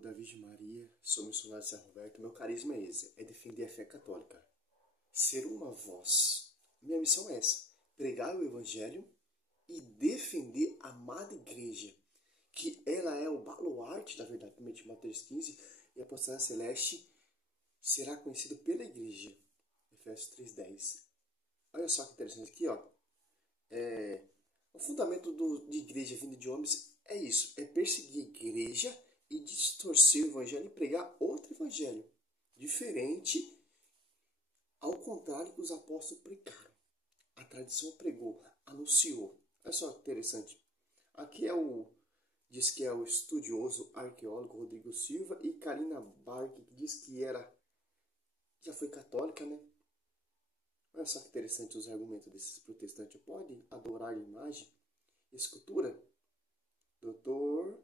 sou da Virgem Maria, sou missionário de São Roberto. Meu carisma é esse, é defender a fé católica. Ser uma voz. Minha missão é essa, pregar o Evangelho e defender a amada Igreja, que ela é o baluarte da verdade, como de Mateus 15, e a Apostolada Celeste será conhecido pela Igreja. Efésios 3:10. Olha só que interessante aqui, ó. O fundamento de igreja vinda de homens é isso, é perseguir a igreja e distorcer o evangelho e pregar outro evangelho, diferente, ao contrário que os apóstolos pregaram. A tradição pregou, anunciou. Olha só que interessante. Aqui diz que é o estudioso arqueólogo Rodrigo Silva e Karina Barque, que diz que já foi católica, né? Olha só que interessante os argumentos desses protestantes. Pode adorar imagem, escultura? Doutor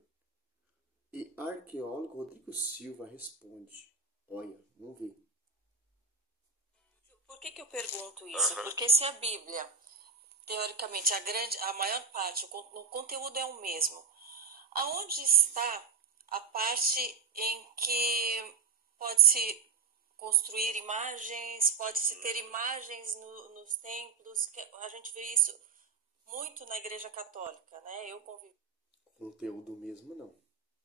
e arqueólogo Rodrigo Silva responde. Olha, vamos ver. Por que eu pergunto isso? Porque se a Bíblia, teoricamente, a maior parte, o conteúdo é o mesmo, aonde está a parte em que pode-se construir imagens, pode-se ter imagens nos templos? A gente vê isso muito na Igreja Católica, né? Eu convivo. Conteúdo mesmo não.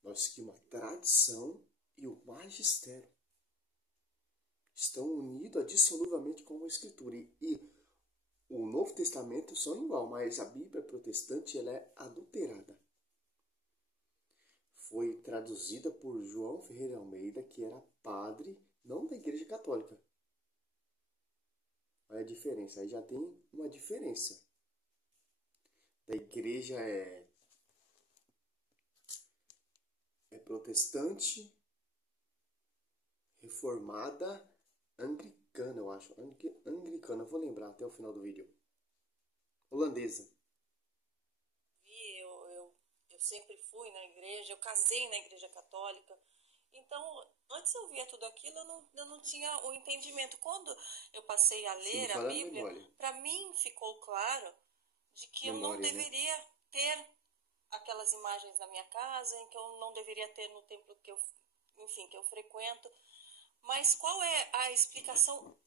Nós seguimos a tradição e o magistério. Estão unidos dissoluvelmente com a Escritura. E o Novo Testamento são igual, mas a Bíblia protestante ela é adulterada. Foi traduzida por João Ferreira Almeida, que era padre, não da Igreja Católica. Olha a diferença, aí já tem uma diferença. Da igreja é protestante, reformada, anglicana, eu acho. Anglicana, eu vou lembrar até o final do vídeo. Holandesa. Eu sempre fui na igreja, eu casei na Igreja Católica. Então, antes eu via tudo aquilo, eu não tinha o entendimento. Quando eu passei a ler a Bíblia, para mim ficou claro de que eu não deveria ter aquelas imagens na minha casa, em que eu não deveria ter no templo que eu frequento. Mas qual é a explicação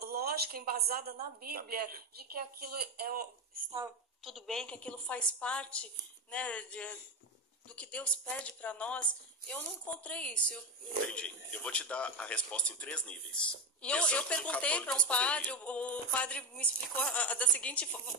lógica, embasada na Bíblia, de que aquilo está tudo bem, que aquilo faz parte, né, do que Deus pede para nós? Eu não encontrei isso. Entendi. Eu vou te dar a resposta em 3 níveis. E eu perguntei para um padre, o padre me explicou da seguinte forma.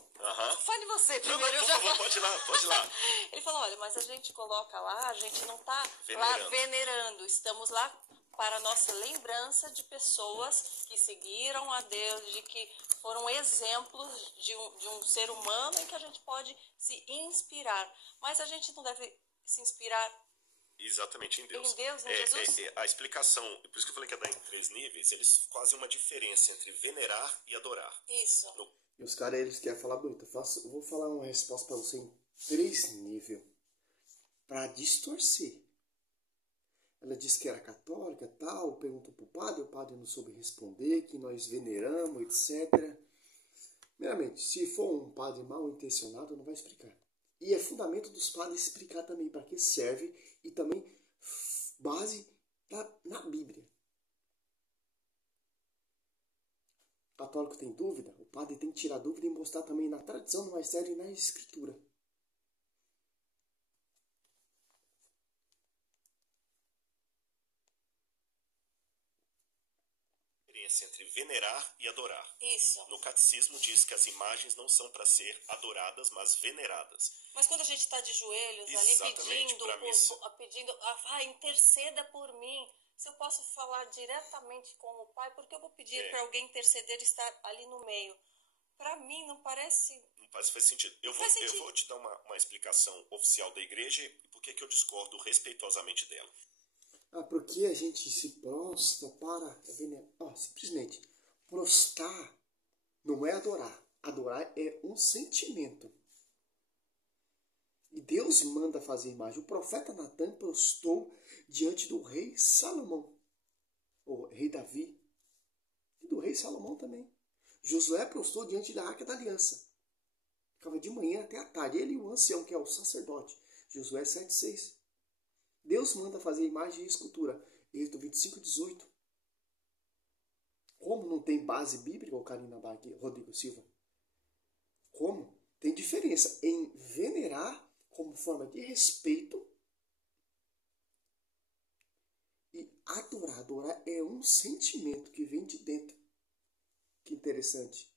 Fale você primeiro. Não, por favor, pode ir lá. Ele falou, olha, mas a gente coloca lá, a gente não está lá venerando, estamos lá para nossa lembrança de pessoas que seguiram a Deus, de que foram exemplos de um ser humano em que a gente pode se inspirar. Mas a gente não deve se inspirar exatamente em Deus. Em Deus, em Jesus? A explicação, por isso que eu falei que é dar em 3 níveis, eles fazem uma diferença entre venerar e adorar. Isso. E os caras, eles querem falar bonito. Eu vou falar uma resposta para você em 3 níveis. Para distorcer. Ela disse que era católica, tal, perguntou para o padre não soube responder, que nós veneramos, etc. Primeiramente, se for um padre mal intencionado, não vai explicar. E é fundamento dos padres explicar também para que serve e também base na Bíblia. O católico tem dúvida, o padre tem que tirar dúvida e mostrar também na tradição, no magistério e na Escritura. Entre venerar e adorar. Isso. No catecismo diz que as imagens não são para ser adoradas, mas veneradas. Mas quando a gente está de joelhos ali pedindo, interceda por mim. Se eu posso falar diretamente com o Pai, porque eu vou pedir para alguém interceder e estar ali no meio? Para mim não parece... Não parece que faz sentido. Eu vou te dar uma explicação oficial da igreja e por que eu discordo respeitosamente dela. Porque a gente se prostra para venerar. Simplesmente, prostrar não é adorar. Adorar é um sentimento. E Deus manda fazer imagem. O profeta Natan prostrou diante do rei Salomão. O rei Davi. E do rei Salomão também. Josué prostrou diante da Arca da Aliança. Ficava de manhã até à tarde. Ele e o ancião, que é o sacerdote. Josué 7:6. Deus manda fazer imagem e escultura. Êxodo 25:18. Como não tem base bíblica, o Karina Barque, Rodrigo Silva? Como? Tem diferença em venerar como forma de respeito e adorar. Adorar é um sentimento que vem de dentro. Que interessante.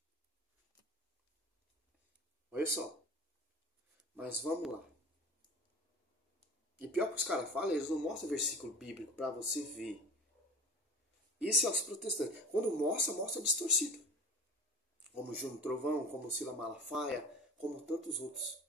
Olha só. Mas vamos lá. E pior que os caras falam, eles não mostram versículo bíblico para você ver. Isso é os protestantes. Quando mostra distorcido. Como Júnior Trovão, como Sila Malafaia, como tantos outros.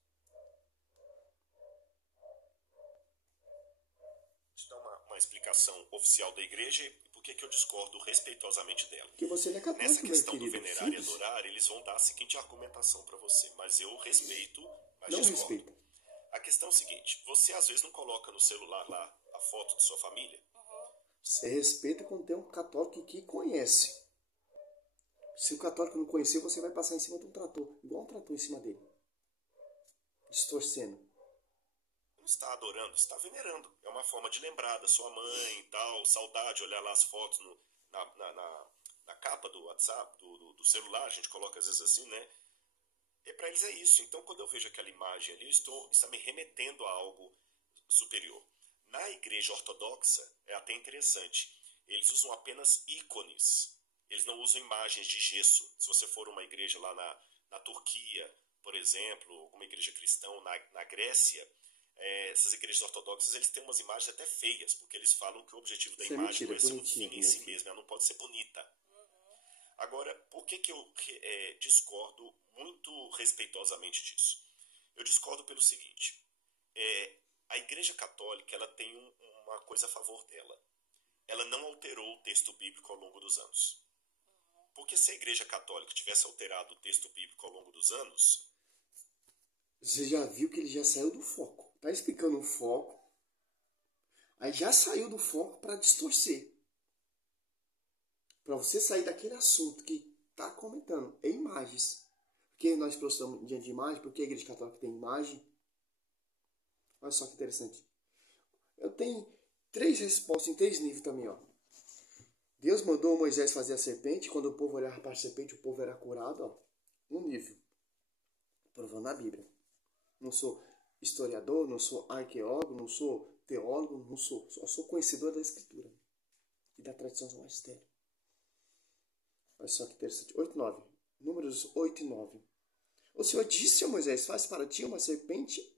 Te dar uma explicação oficial da igreja e por que eu discordo respeitosamente dela. Que você não é católico, nessa questão meu querido, do venerar e adorar, eles vão dar a seguinte argumentação para você, mas eu respeito, mas não discordo. Respeita. A questão é a seguinte, você às vezes não coloca no celular lá a foto de sua família? Você respeita quando tem um católico que conhece. Se o católico não conhecer, você vai passar em cima de um trator, igual um trator em cima dele, distorcendo. Não está adorando, está venerando. É uma forma de lembrar da sua mãe e tal, saudade, olhar lá as fotos na capa do WhatsApp, do celular, a gente coloca às vezes assim, né? E para eles é isso. Então, quando eu vejo aquela imagem ali, está me remetendo a algo superior. Na igreja ortodoxa, é até interessante. Eles usam apenas ícones. Eles não usam imagens de gesso. Se você for uma igreja lá na Turquia, por exemplo, uma igreja cristã na Grécia, essas igrejas ortodoxas, eles têm umas imagens até feias, porque eles falam que o objetivo da imagem não é ser um fim em si mesmo, ela não pode ser bonita. Agora, por que eu discordo muito respeitosamente disso? Eu discordo pelo seguinte, a Igreja Católica ela tem uma coisa a favor dela. Ela não alterou o texto bíblico ao longo dos anos. Porque se a Igreja Católica tivesse alterado o texto bíblico ao longo dos anos... Você já viu que ele já saiu do foco. Tá explicando o foco, aí já saiu do foco para distorcer. Para você sair daquele assunto que está comentando, é imagens. Porque nós prostramos diante de imagem, porque a Igreja Católica tem imagem. Olha só que interessante. Eu tenho 3 respostas em 3 níveis também, ó. Deus mandou Moisés fazer a serpente, quando o povo olhava para a serpente, o povo era curado, ó. Um nível. Provando a Bíblia. Não sou historiador, não sou arqueólogo, não sou teólogo, não sou. Só sou conhecedor da Escritura e da tradição do magistério. Olha só que interessante. 8:9. Números 8 e 9. O Senhor disse a Moisés, faz para ti uma serpente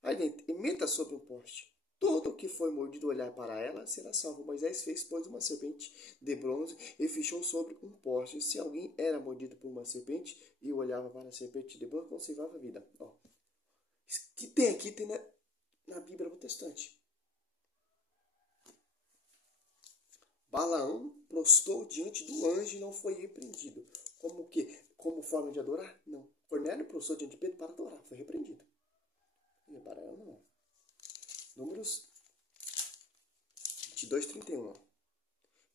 aí dentro e meta sobre um poste. Todo o que foi mordido olhar para ela será salvo. Moisés fez, pois, uma serpente de bronze e fechou sobre um poste. Se alguém era mordido por uma serpente e olhava para a serpente de bronze, conservava a vida. Ó. Isso que tem aqui, tem na Bíblia protestante. Balaão prostrou diante do anjo e não foi repreendido. Como o quê? Como forma de adorar? Não. Cornélio prostrou diante de Pedro para adorar. Foi repreendido. E Balaão não. Números 22:31.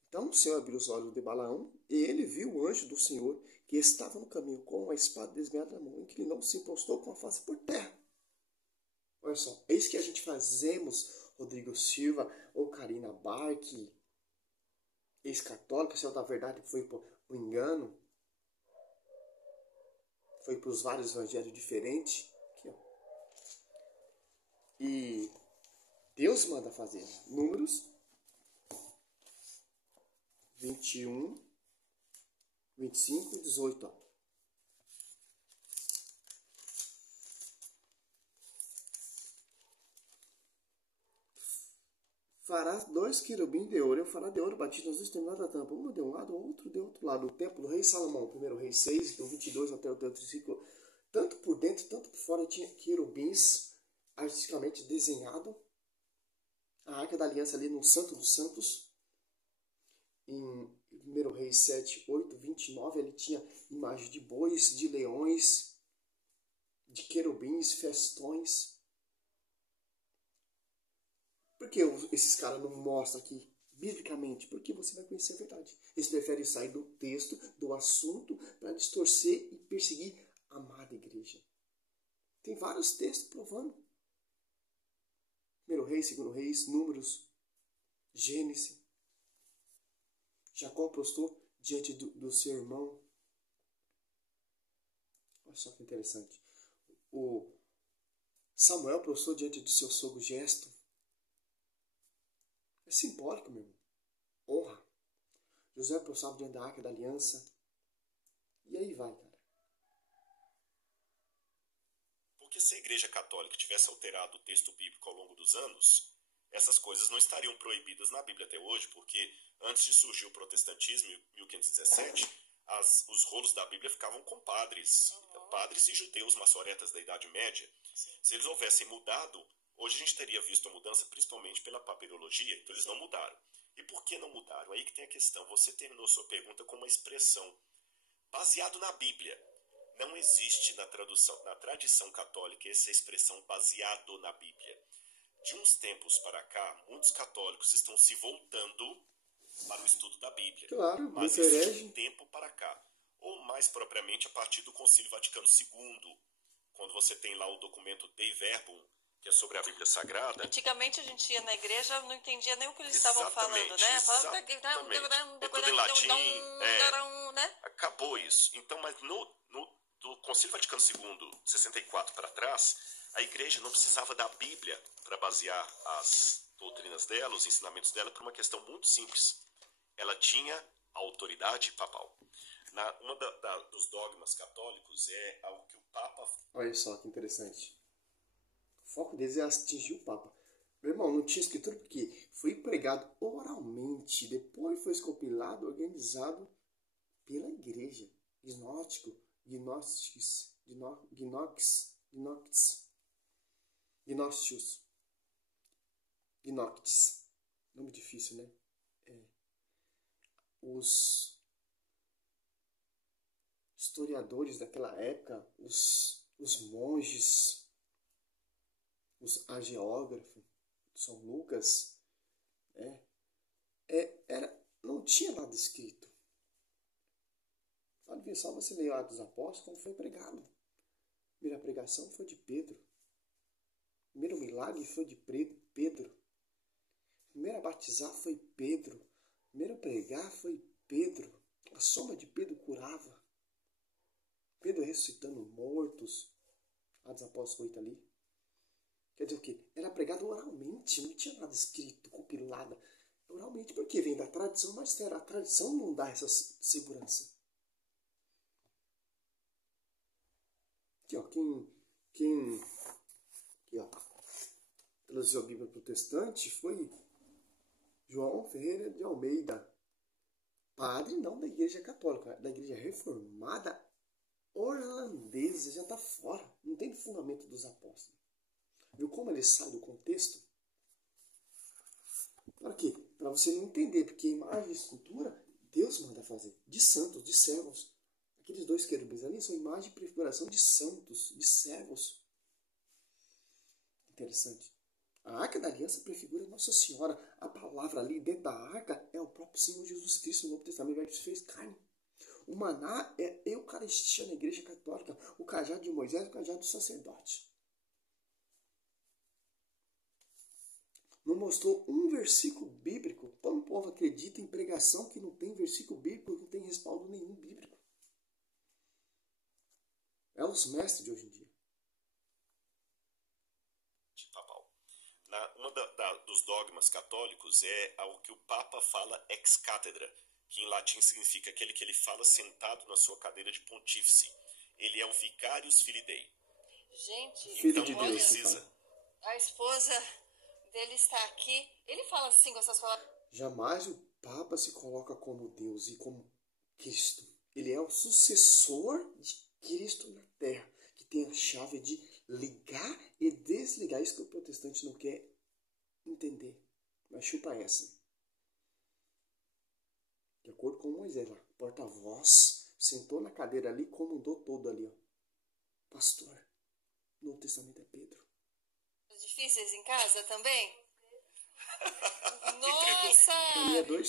Então o Senhor abriu os olhos de Balaão e ele viu o anjo do Senhor que estava no caminho com uma espada desviada na mão. Inclinou-se e prostrou com a face por terra. Olha só, é isso que a gente fazemos, Rodrigo Silva ou Karina Barque, ex-católica, Céu da Verdade, foi para o engano, foi para os vários evangelhos diferentes. Aqui, ó. E Deus manda fazer. Números 21, 25 e 18. Ó. Farás 2 querubins de ouro. Eu fará de ouro batido nos extremos da tampa. Um de um lado, outro de outro lado. O templo do rei Salomão. 1 Reis 6, do 22 até o 35. Tanto por dentro, tanto por fora tinha querubins artisticamente desenhado. A Arca da Aliança ali no Santo dos Santos. Em 1 Reis 7, 8, 29, ele tinha imagens de bois, de leões, de querubins, festões. Por que esses caras não mostram aqui, biblicamente? Porque você vai conhecer a verdade. Eles preferem sair do texto, do assunto, para distorcer e perseguir a amada igreja. Tem vários textos provando. Primeiro Reis, Segundo Reis, Números, Gênesis. Jacó prostrou diante do seu irmão. Olha só que interessante. O Samuel prostrou diante do seu sogro Gesto. É simbólico, meu irmão. Honra. José prostrava diante da Arca da Aliança. E aí vai, cara. Porque se a Igreja Católica tivesse alterado o texto bíblico ao longo dos anos, essas coisas não estariam proibidas na Bíblia até hoje, porque antes de surgir o protestantismo, em 1517, os rolos da Bíblia ficavam com padres e judeus maçoretas da Idade Média. Sim. Se eles houvessem mudado, hoje a gente teria visto a mudança principalmente pela papirologia, então eles não mudaram. E por que não mudaram? Aí que tem a questão. Você terminou sua pergunta com uma expressão baseado na Bíblia. Não existe na tradição católica essa expressão baseado na Bíblia. De uns tempos para cá, muitos católicos estão se voltando para o estudo da Bíblia. Claro, mas existe um tempo para cá. Ou mais propriamente a partir do Concílio Vaticano II, quando você tem lá o documento Dei Verbum, que é sobre a Bíblia Sagrada. Antigamente a gente ia na igreja, não entendia nem o que eles estavam falando, né? Exatamente. É tudo em latim. Né? Acabou isso. Então, mas do Concílio Vaticano II, 64 para trás, a igreja não precisava da Bíblia para basear as doutrinas dela, os ensinamentos dela, por uma questão muito simples. Ela tinha a autoridade papal. Dos dogmas católicos é algo que o Papa... Olha só que interessante. O foco deles é atingir o Papa. Meu irmão, não tinha escritura porque foi pregado oralmente, depois foi compilado, organizado pela igreja. Gnóstico, gnósticos, nome difícil, né? Os historiadores daquela época, os monges, os hagiógrafos, São Lucas, não tinha nada escrito. Pode ver só você ler Atos dos Apóstolos como foi pregado. A primeira pregação foi de Pedro. O primeiro milagre foi de Pedro. O primeiro a batizar foi Pedro. O primeiro a pregar foi Pedro. A sombra de Pedro curava. Pedro ressuscitando mortos. Atos dos Apóstolos 8 ali. Quer dizer o quê? Era pregado oralmente, não tinha nada escrito, compilado. Oralmente, porque vem da tradição, mas a tradição não dá essa segurança. Aqui, ó, aqui, ó, traduziu a Bíblia protestante foi João Ferreira de Almeida, padre não da Igreja Católica, da Igreja Reformada Holandesa, já está fora, não tem fundamento dos apóstolos. Viu como ele sai do contexto? Para quê? Para você não entender, porque imagem e escultura Deus manda fazer, de santos, de servos. Aqueles dois querubins ali são imagem e prefiguração de santos, de servos. Interessante. A Arca da Aliança prefigura Nossa Senhora. A palavra ali dentro da arca é o próprio Senhor Jesus Cristo. No Novo Testamento, que se fez carne. O maná é a Eucaristia na Igreja Católica. O cajado de Moisés, o cajado do sacerdote. Não mostrou um versículo bíblico. Todo o povo acredita em pregação que não tem versículo bíblico, não tem respaldo nenhum bíblico. É os mestres de hoje em dia. Papal. Dos dogmas católicos é algo que o Papa fala ex cátedra, que em latim significa aquele que ele fala sentado na sua cadeira de pontífice. Ele é o vicarius filii Dei. Gente, Filho então de não Deus, precisa. A esposa dele está aqui. Ele fala assim com essas palavras. Jamais o Papa se coloca como Deus e como Cristo. Ele é o sucessor de Cristo na Terra, que tem a chave de ligar e desligar. Isso que o protestante não quer entender. Mas chupa essa. De acordo com Moisés lá, porta-voz, sentou na cadeira ali, comandou todo ali, ó. Pastor. No Novo Testamento é Pedro. Difíceis em casa também? Nossa!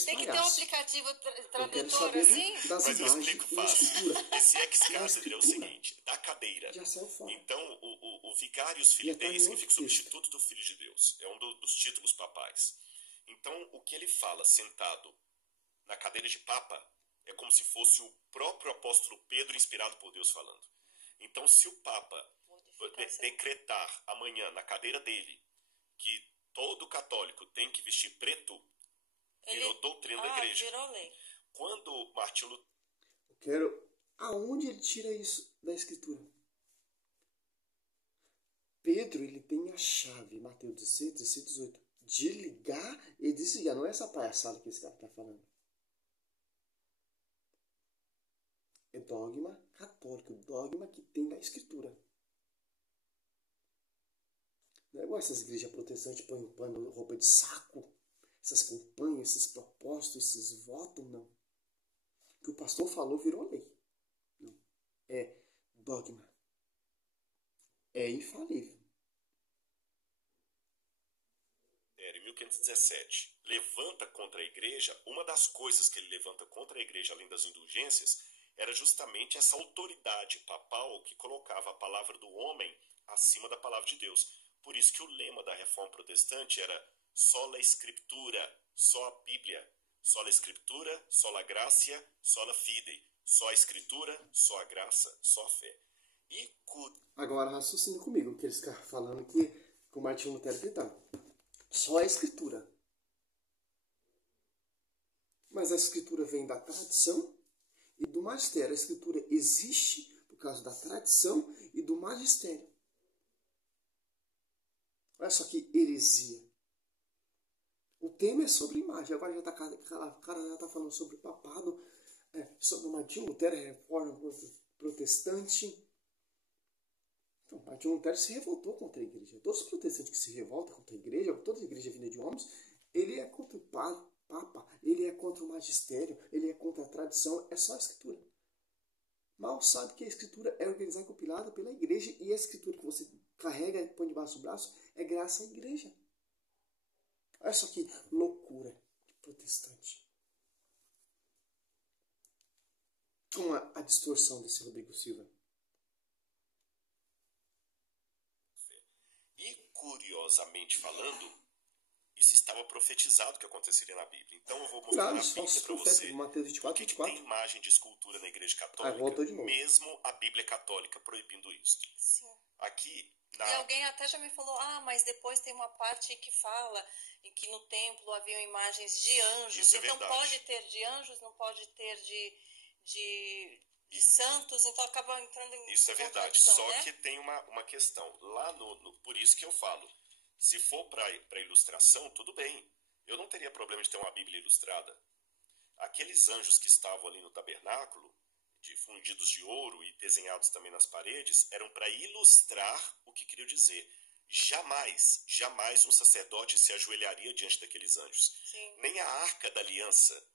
Tem que ter um aplicativo tradutor assim? Das Mas eu explico fácil. Esse ex-cathedra é o seguinte, da cadeira. Já saiu fora. Então, o vicarius filii Dei significa substituto do Filho de Deus. É um dos títulos papais. Então, o que ele fala sentado na cadeira de papa é como se fosse o próprio apóstolo Pedro inspirado por Deus falando. Então, se o papa decretar amanhã na cadeira dele que todo católico tem que vestir preto, virou doutrina da igreja. Virou lei. Quando Martinho Lutero... Aonde ele tira isso da escritura? Pedro, ele tem a chave, Mateus 16, 17, 18, de ligar e desligar. Não é essa palhaçada que esse cara está falando. É dogma católico, dogma que tem na escritura. Não é igual essas igrejas protestantes põem pano, roupa de saco, essas campanhas, esses propósitos, esses votos, não. O que o pastor falou virou lei. Não. É dogma. É infalível. Em 1517, levanta contra a igreja, uma das coisas que ele levanta contra a igreja, além das indulgências, era justamente essa autoridade papal que colocava a palavra do homem acima da palavra de Deus. Por isso que o lema da Reforma Protestante era sola Escritura, só a Bíblia. Sola Escritura, sola Gracia, sola Fide. Só a Escritura, só a graça, só a fé. Agora raciocine comigo, que eles ficam falando que o Martinho Lutero gritava. Só a Escritura. Mas a Escritura vem da tradição e do magistério. A Escritura existe por causa da tradição e do magistério. Olha só que heresia. O tema é sobre imagem. Agora o cara já está falando sobre o papado, sobre o Martinho Lutero, a reforma protestante. Então, Martinho Lutero se revoltou contra a igreja. Todos os protestantes que se revoltam contra a igreja, toda a igreja vinda de homens, ele é contra o papa, ele é contra o magistério, ele é contra a tradição, é só a escritura. Mal sabe que a escritura é organizada e compilada pela igreja e a escritura que você carrega e põe debaixo do braço é graça à igreja. Olha só que loucura de protestante. Com a distorção desse Rodrigo Silva. E, curiosamente falando, isso estava profetizado que aconteceria na Bíblia. Então eu vou mostrar na Bíblia para você Mateus 24, que tem imagem de escultura na igreja católica, mesmo a Bíblia católica proibindo isso. Sim. Aqui, e alguém até já me falou, mas depois tem uma parte que fala em que no templo haviam imagens de anjos. Isso então verdade. Pode ter de anjos, não pode ter de santos, então acaba entrando em isso é verdade, só né? que tem uma questão. Lá por isso que eu falo, se for para ilustração, tudo bem. Eu não teria problema de ter uma Bíblia ilustrada. Aqueles anjos que estavam ali no tabernáculo, fundidos de ouro e desenhados também nas paredes, eram para ilustrar o que queria dizer. Jamais um sacerdote se ajoelharia diante daqueles anjos. Sim. Nem a Arca da Aliança,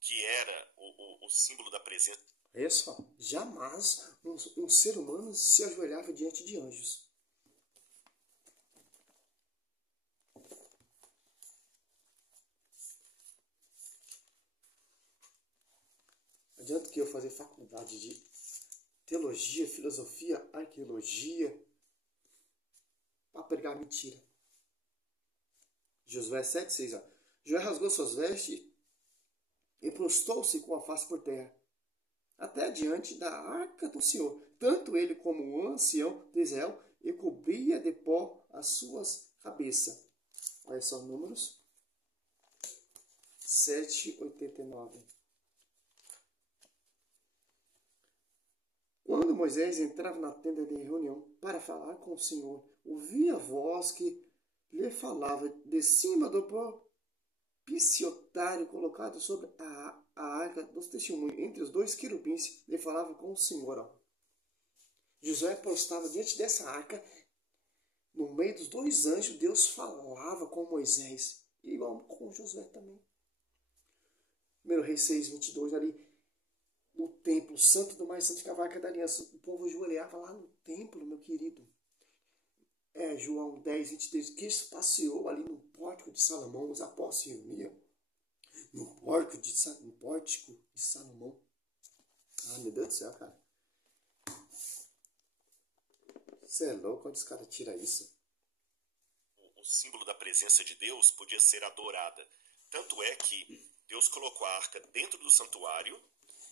que era o símbolo da presença. Olha só, jamais um ser humano se ajoelhava diante de anjos. Adianta que eu fazer faculdade de teologia, filosofia, arqueologia, para pregar mentira. Josué 7,6. Josué rasgou suas vestes e prostou-se com a face por terra, até diante da arca do Senhor. Tanto ele como o ancião de Israel, e cobria de pó as suas cabeças. Olha só números 7:89. Quando Moisés entrava na tenda de reunião para falar com o Senhor, ouvia a voz que lhe falava de cima do propiciotário colocado sobre a arca dos testemunhos. Entre os dois querubins, ele falava com o Senhor. Josué postava diante dessa arca, no meio dos dois anjos, Deus falava com Moisés, igual com Josué também. 1 Reis 6:22, ali no templo, santo do mais santo, ficava a arca da aliança. O povo ajoelhava lá no templo, meu querido. João 10:23, que passeou ali no pórtico de Salomão, os apóstolos se reuniam. no pórtico de Salomão. Ah, meu Deus do céu, cara. Você é louco? Onde os caras tiram isso? O símbolo da presença de Deus podia ser adorada. Tanto é que Deus colocou a arca dentro do santuário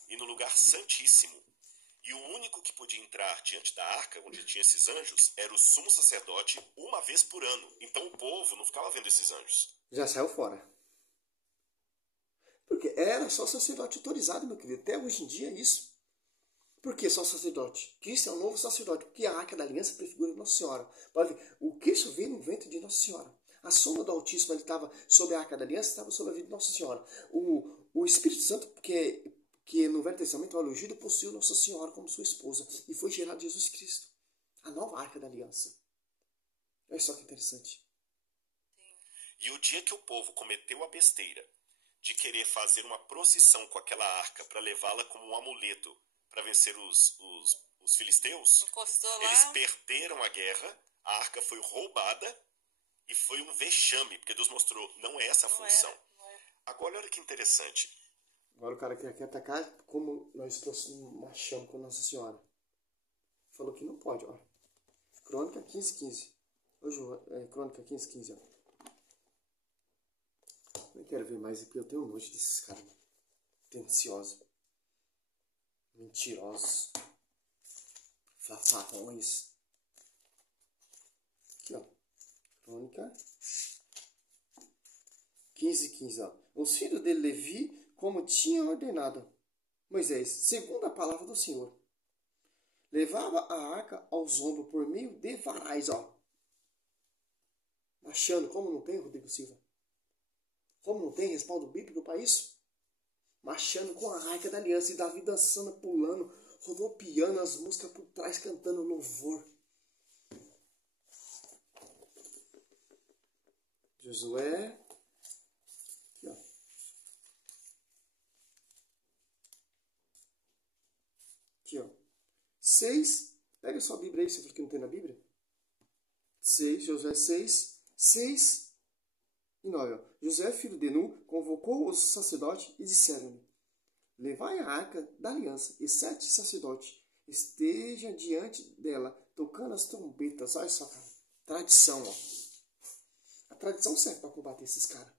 e no lugar santíssimo. E o único que podia entrar diante da arca, onde tinha esses anjos, era o sumo sacerdote uma vez por ano. Então o povo não ficava vendo esses anjos. Já saiu fora. Porque era só sacerdote autorizado, meu querido. Até hoje em dia é isso. Por que só sacerdote? Cristo é o novo sacerdote. Porque a arca da aliança prefigura Nossa Senhora. Pode ver, o Cristo veio no ventre de Nossa Senhora. A sombra do Altíssimo ele estava sobre a arca da aliança, estava sobre a vida de Nossa Senhora. O Espírito Santo, que no Velho Testamento, o ungido possuiu Nossa Senhora como sua esposa. E foi gerado Jesus Cristo. A nova arca da aliança. Olha só que interessante. E o dia que o povo cometeu a besteira de querer fazer uma procissão com aquela arca para levá-la como um amuleto para vencer os filisteus, eles perderam a guerra, a arca foi roubada e foi um vexame, porque Deus mostrou, não é essa a função. Agora, olha que interessante. Agora o cara quer atacar como nós marchamos com Nossa Senhora. Falou que não pode, ó. Crônica 15:15. Hoje Crônica 15:15, ó. Eu quero ver mais aqui, eu tenho nojo desses caras tendenciosos, mentirosos, fafarrões. Aqui, ó. Crônica 15:15, ó. Os filhos de Levi, como tinha ordenado Moisés, segundo a palavra do Senhor, levava a arca aos ombros por meio de varais, ó. Achando, como não tem, Rodrigo Silva? Como não tem respaldo bíblico para isso? Marchando com a arca da aliança e Davi dançando, pulando, rodopiando as músicas por trás, cantando louvor. Josué. Aqui, ó. Aqui, ó. 6. Pega sua Bíblia aí, você falou que não tem na Bíblia. 6, Josué 6. 6 e 9. Ó. José, filho de Nun, convocou os sacerdotes e disseram-lhe: levai a arca da aliança, e 7 sacerdotes estejam diante dela, tocando as trombetas. Olha só, cara. Tradição, ó. A tradição serve para combater esses caras.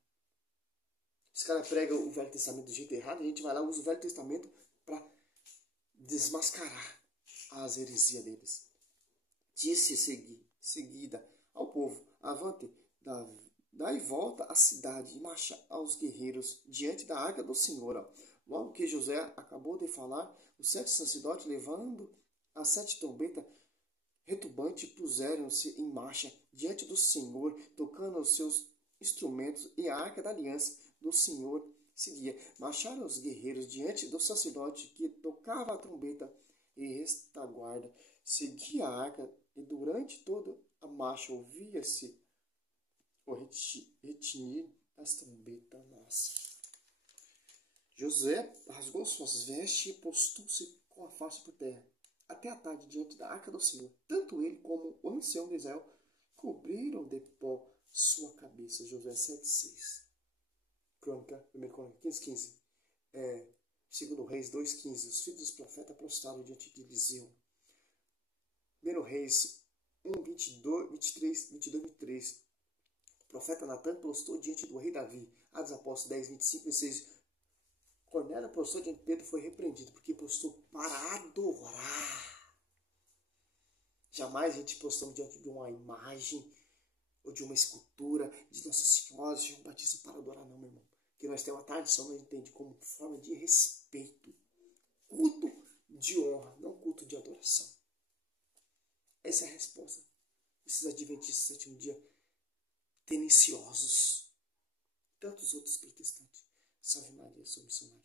Os caras pregam o Velho Testamento do jeito errado, a gente vai lá e usa o Velho Testamento para desmascarar as heresias deles. Disse seguida ao povo: avante, dai volta à cidade e marcha aos guerreiros diante da arca do Senhor. Ó. Logo que José acabou de falar, os 7 sacerdotes, levando as 7 trombetas retumbantes, puseram-se em marcha diante do Senhor, tocando os seus instrumentos, e a arca da aliança do Senhor seguia. Marcharam os guerreiros diante do sacerdote que tocava a trombeta e retaguarda. Seguia a arca, e durante toda a marcha ouvia-se o retinir das trombetas. Nossa. José rasgou suas vestes e postou-se com a face por terra, até a tarde diante da arca do Senhor. Tanto ele como o ancião de Israel cobriram de pó sua cabeça. Josué 7:6. Crônica, 1 Crônica 15:15. Segundo Reis 2:15. Os filhos dos profetas prostraram diante de Eliseu. 1 Reis 1:22-23. O profeta Natan prostrou diante do rei Davi. Atos Apóstolos 10:25-26. Cornélio prostrou diante de Pedro, foi repreendido, porque prostrou para adorar. Jamais a gente prostramos diante de uma imagem ou de uma escultura de Nossa Senhora, de João Batista para adorar, não, meu irmão. Porque nós temos uma tradição, nós entendemos como forma de respeito, culto de honra, não culto de adoração. Essa é a resposta desses adventistas do sétimo dia teniciosos, tantos outros protestantes. Salve Maria, sou missionário,